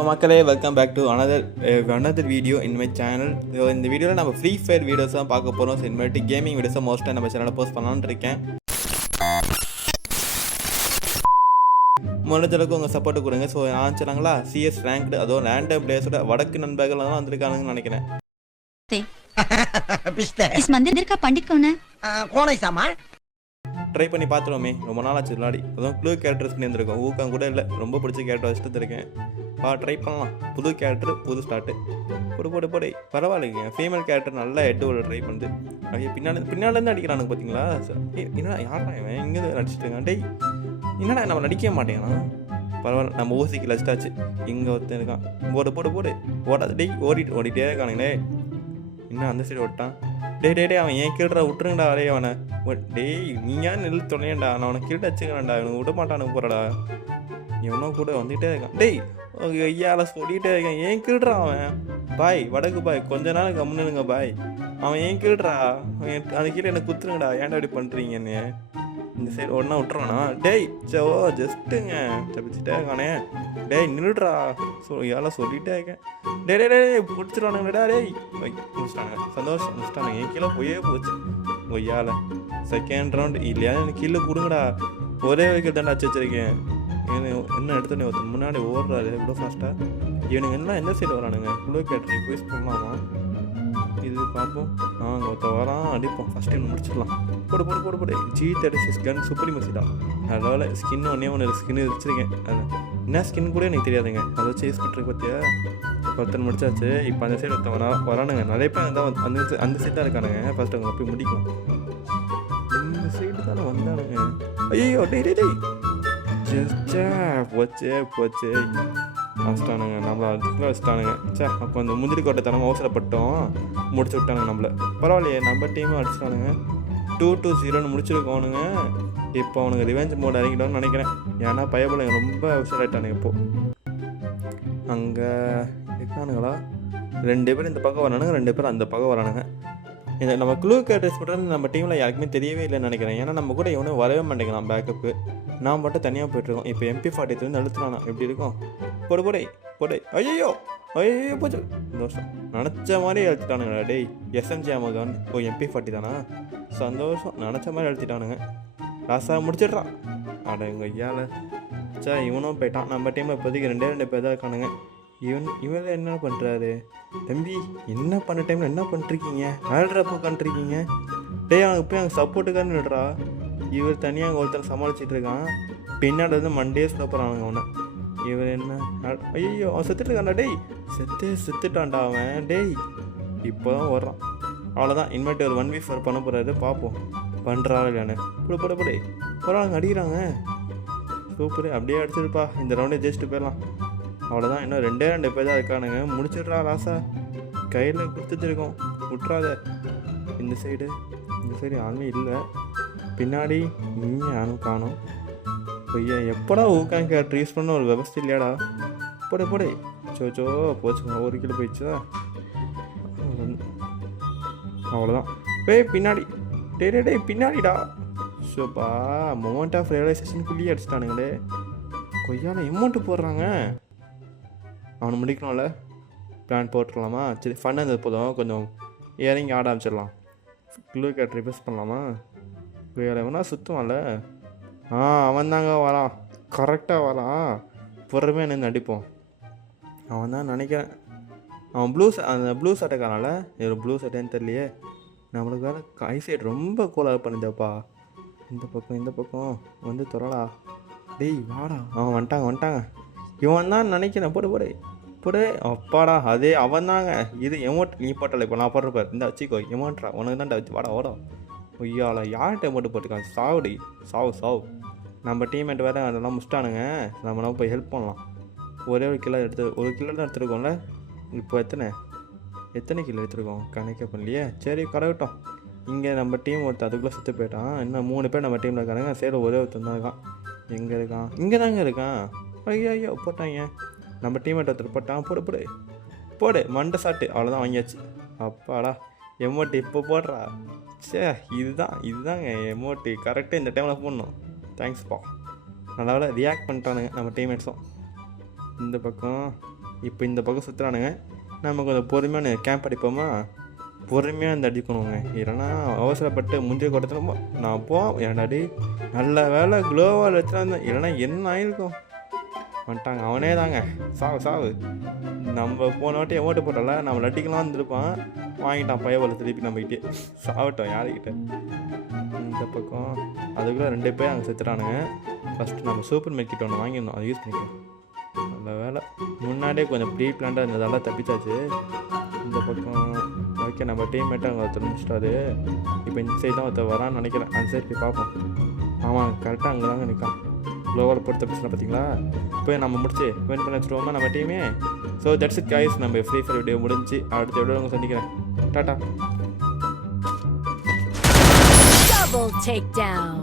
மக்களே welcome back to another video in my channel. இந்த வீடியோவில் நம்ம ஃப்ரீ ஃபயர் வீடியோஸ் தான் பார்க்க போகிறோம். ஸோ இனிமேட்டு கேமிங் வீடியோஸை மோஸ்ட்டாக நம்ம சேனலில் போஸ்ட் பண்ணலான்னு இருக்கேன். முடிஞ்சளவுக்கு உங்கள் சப்போர்ட்டு கொடுங்க. ஸோ ஆரம்பிச்சிடலாங்களா? சிஎஸ் ரேங்க்டு, அதுவும் ரேண்டம் பிளேஸோட வடக்கு நண்பர்கள் தான் வந்திருக்கானுங்கன்னு நினைக்கிறேன். ட்ரை பண்ணி பார்த்துருவோமே, ரொம்ப நாள் ஆச்சு விளாடி. அதுவும் க்ளூ கேரக்டர்ஸ் பண்ணியிருந்திருக்கோம். ஊக்கம் கூட இல்லை, ரொம்ப பிடிச்ச கேரக்டர் வச்சுட்டு இருக்கேன். ட்ரை பண்ணலாம். புது கேரக்டர், புது ஸ்டார்ட்டு. போடு பரவாயில்லைங்க. ஃபீமேல் கேரக்டர் நல்லா எட்டு ட்ரை பண்ணுது. பின்னாலேருந்து அடிக்கிறானுங்க பார்த்தீங்களா? என்னடா யாரா இவன் இங்கே நடிச்சிட்டு இருக்கான்? டேய் என்னடா நம்ம நடிக்க மாட்டேங்கிறான். பரவாயில்ல, நம்ம ஊசிக்கு லஸ்ட்டாச்சு. இங்கே ஒருத்தன் இருக்கான். போடு ஓடாது. டேய் ஓடிட்டே இருக்கானுங்களே. இன்னும் அந்த சைடு ஓட்டான். டே அவன் ஏன் கீழ்றா விட்டுருங்கடா. அரே அவனை டேய் நீ ஏன் நெல் தொலையண்டா. நான் அவனை கீழே வச்சுக்கிறேன்டா. இவனுக்கு விட மாட்டானுக்கு போறடா. இவனோ கூட வந்துகிட்டே இருக்கான். டேய் ஐயால சொல்லிகிட்டே இருக்கேன். ஏன் கீழ்றா அவன்? பாய் வடக்கு பாய், கொஞ்ச நாள் கம்முனுங்க பாய். அவன் ஏன் கீழ்றா? அது கீழே எனக்கு குத்துருங்கடா. ஏன்டா இப்படி பண்ணுறீங்கன்னு. இந்த சைடு ஒன்றா விட்டுருவானா? டேய் ஜஸ்ட்டுங்க தப்பிச்சுட்டே இருக்கானே. டேய் நின்றுடுறா. ஏழை சொல்லிகிட்டே இருக்கேன். டே பிடிச்சிருவானுங்கடா. டேய் முடிச்சிட்டானுங்க. சந்தோஷம் முடிச்சிட்டானுங்க. என் கீழே போச்சு ஒய்யால. செகண்ட் ரவுண்ட் இல்லையா? எனக்கு கீழே கொடுங்கடா. ஒரே வைக்கிற தாண்டா வச்சிருக்கேன். என்ன எடுத்தோடனே ஒருத்தர் முன்னாடி ஓடுறாரு இவ்வளோ ஃபாஸ்ட்டாக. இவனுங்க எல்லாம் எந்த சைடு வரானுங்க? இவ்வளோ கேட்டு ரிக்வெஸ்ட் பண்ணலாமா? இது பார்ப்போம். அங்கே ஒருத்தர் வரான், அடிப்போம். ஃபஸ்ட் டைம் முடிச்சிடலாம். போடு G36 கன் சுப்ரீமசிடா. அதனால ஸ்கின் ஒன்று ஸ்கின் வச்சுருக்கேன். அது என்ன ஸ்கின் கூட எனக்கு தெரியாதுங்க. அதை வச்சு யூஸ் பண்ணுறதுக்கு பார்த்தியா? ஒருத்தன் முடிச்சாச்சு. இப்போ அந்த சைடு ஒருத்தன் வரானுங்க. நிறைய பேர் தான் அந்த சைடு தான் இருக்கானுங்க. ஃபஸ்ட்டு அவங்க போய் முடிக்கலாம். இந்த சைடு தானே வந்தானுங்க. ஐயோ டேய் ஜஸ்டா போச்சு வச்சிட்டானுங்க. நம்மளை அதுக்குள்ளே வச்சுட்டானுங்க. அப்போ அந்த முந்திரி கோட்டை தனமாக அவசரப்பட்டோம், முடிச்சு விட்டானுங்க நம்மளை. பரவாயில்லையே, நம்ம டீமும் அடிச்சிட்டானுங்க. 2-0 முடிச்சிருக்கோனுங்க. இப்போ அவனுக்கு ரிவெஞ்ச் மோட் இறங்கிட்டோன்னு நினைக்கிறேன். ஏன்னா பயபலங்க ரொம்ப அவசரமாயிட்டானுங்க. இப்போது அங்கே இருக்கானுங்களா? 2 பேர் இந்த பக்கம் வரானுங்க, 2 பேர் அந்த பக்கம் வரானுங்க. இந்த நம்ம க்ளூ கேரக்டர்ஸ் பண்ணுறது நம்ம டீமில் யாருக்குமே தெரியவே இல்லைன்னு நினைக்கிறேன். ஏன்னா நம்ம கூட எவனும் வரவே மாட்டேங்கிறான் பேக்கப்பு. நான் மட்டும் தனியாக போய்ட்டுருக்கோம். இப்போ MP40 அழுத்துறானா எப்படி இருக்கும்? போடு ஐயோ போச்சு. சந்தோஷம். நினச்ச மாதிரி அழுத்திட்டானுங்களா. டேய் SMG அமகான். MP40 தானா? சந்தோஷம். நினச்ச மாதிரி அழுத்திட்டானுங்க. ராசா முடிச்சிடுறான். அட எங்கள் ஐயால இவனும் போயிட்டான். நம்ம டீமில் இப்போதைக்கு 2 பேர் தான் இருக்கானுங்க. இவன் என்ன பண்ணுறாரு? தம்பி என்ன பண்ண டைமில் என்ன பண்ணிருக்கீங்க? ஆல்ட்ரப்போ கண்டிருக்கீங்க. டேய் அவனுக்கு போய் அங்கே சப்போர்ட்டுக்கான்னு விடுறா. இவர் தனியாக அங்கே ஒருத்தர் சமாளிச்சிட்டு இருக்கான். பின்னாடி வந்து மண்டே சாப்பிட்றானுங்க அவனை. இவர் என்ன? ஐயோ அவன் செத்துட்டுருக்கான்டா. டேய் செத்துட்டான்டா அவன். டேய் இப்போ தான் வர்றான். அவ்வளோதான். இனிமேட்டு ஒரு 1v4 பண்ண போகிறாரு. பார்ப்போம் பண்ணுறாரு இல்லையானு. போடு போகிறாங்க, அடிக்கிறாங்க. சூப்பரு. அப்படியே அடிச்சிருப்பா. இந்த ரவுண்டே ஜெயிச்சுட்டு போயிடலாம். அவ்வளோதான். இன்னும் 2 பேர் தான் இருக்கானுங்க. முடிச்சிடுறா ராசா. கையில் கொடுத்துட்டுருக்கோம், விட்றாத. இந்த சைடு யாருமே இல்லை. பின்னாடி இங்கே யாரும் காணும். ஐயா எப்படா ஊக்காங்க ட்ரீஸ் பண்ண ஒரு விவசாய இல்லையாடா? போடு போச்சுங்க. 1 கிலோ போயிடுச்சா? அவ்வளோதான். பின்னாடி டே பின்னாடிடா. ஷோப்பா மொமெண்ட் ஆஃப் ரியலைசேஷனுக்குள்ளேயே அடிச்சிட்டானுங்களே. கொய்யால எமௌண்ட்டு போடுறாங்க. அவனை முடிக்கணும்ல. பிளான் போட்டுடலாமா? சரி ஃபன்னாக இருந்தது போதும். கொஞ்சம் இறங்கி ஆட ஆரம்பிச்சிடலாம். க்ளூ கேட் ரிவர்ஸ் பண்ணலாமா? வேறு எவனா சுற்றுவான்ல. அவன் தாங்க வரான். கரெக்டாக வரான். பொறுமையாக நின்று அடிப்போம். அவன் தான் நினைக்கிறேன். அவன் அந்த ப்ளூ சட்டைக்கானால ஒரு ப்ளூ சட்டைன்னு தெரியலையே. நம்மளுக்கு வேறு கை சைடு ரொம்ப கூலாக பண்ணிட்டப்பா. இந்த பக்கம் வந்து தொடடா. டேய் வாடா. அவன் வந்துட்டாங்க. இவன் தான் நினைக்கிறேன். போடு அப்பாடா. அதே அவன் தாங்க. இது எமௌண்ட் நீ போட்டல. இப்போ நான் போடுறப்பார். இந்த வச்சுக்கோ எமௌண்ட்ரா. உனக்கு தான்டா வச்சு வாடா. ஐயால யார்கிட்ட எமௌண்ட்டு போட்டுக்கான்? சாவுடி சாவு. நம்ம டீம்மேட் வேறு அதெல்லாம் முடிச்சிட்டானுங்க. நம்ம போய் ஹெல்ப் பண்ணலாம். ஒரே ஒரு கிலோ தான் எடுத்துருக்கோம்ல. இப்போ எத்தனை கிலோ எடுத்துருக்கோம் கணக்கே பண்ணலையே. சரி கரெக்டாக. இங்கே நம்ம டீம் ஒருத்தர் அதுக்குள்ளே சுற்றி போயிட்டான். இன்னும் 3 பேர் நம்ம டீமில் இருக்கானுங்க. சரி ஒரே ஒருத்தன் தான் இருக்கான். எங்கே இருக்கான்? இங்கே தாங்க இருக்கான். ஐயோ போட்டாங்க. நம்ம டீம்மேட் ஒருத்தர் போட்டான். போடு மண்டை சாட்டு. அவ்வளோதான் வாங்கியாச்சு. அப்பாடா எமௌண்ட்டு இப்போ போடுறா. இதுதாங்க எமௌண்ட்டு. கரெக்டாக இந்த டைமில் போடணும். தேங்க்ஸ்ப்பா. நல்லா ரியாக்ட் பண்ணிட்டானுங்க நம்ம டீம்மேட்ஸும். இந்த பக்கம் இப்போ இந்த பக்கம் சுற்றுறானுங்க. நம்ம கொஞ்சம் பொறுமையான கேம்ப் அடிப்போமா, பொறுமையாக இந்த அடிக்கணுங்க. இல்லைன்னா அவசரப்பட்டு முந்தைய கொட்டத்தில் நான் ஏன்னாடி நல்ல வேலை க்ளோவால் வச்சுருந்தேன், இல்லைன்னா என்ன ஆயிருக்கும். வந்துட்டாங்க, அவனே தாங்க, சாவு. நம்ம போன வாட்டி ஓட்டு போட்டோம்ல, நம்ம அடிக்கலாம் வந்துருப்பான், வாங்கிட்டான் பயவலை திருப்பி நம்மகிட்டே. சாப்பிட்டோம் யாருக்கிட்ட. இந்த பக்கம் அதுக்குள்ளே 2 பேர் அங்கே செத்துட்டானுங்க. ஃபஸ்ட்டு நம்ம சூப்பர் மார்க்கெட் ஒன்று வாங்கிடணும், அதை யூஸ் பண்ணிக்கலாம். நல்ல வேலை முன்னாடியே கொஞ்சம் ப்ரீ பிளான்டாக இருந்ததெல்லாம் தப்பிச்சாச்சு. இந்த பக்கம் ஓகே, நம்ம டீம்மேட்டு அங்கே ஒருத்தர் முடிச்சிட்டாரு. இப்போ இந்த சைடு தான் ஒருத்தர் வரான்னு நினைக்கிறேன். அந்த சைடு போய் பார்ப்போம். ஆமாம், கரெக்டாக அங்கே தாங்க நிற்கான். க்ளோவால் போட்டு தப்பிச்சுனா பார்த்தீங்களா. இப்போ நம்ம முடிச்சு வின் பண்ணி வச்சுருவோமா நம்ம டீமே. ஸோ தட்ஸ் இட் கைஸ், நம்ம ஃப்ரீ ஃபயர் வீடியோ முடிஞ்சு அடுத்த வீடியோ உங்களை சந்திக்கிறேன். டாட்டா. Double takedown.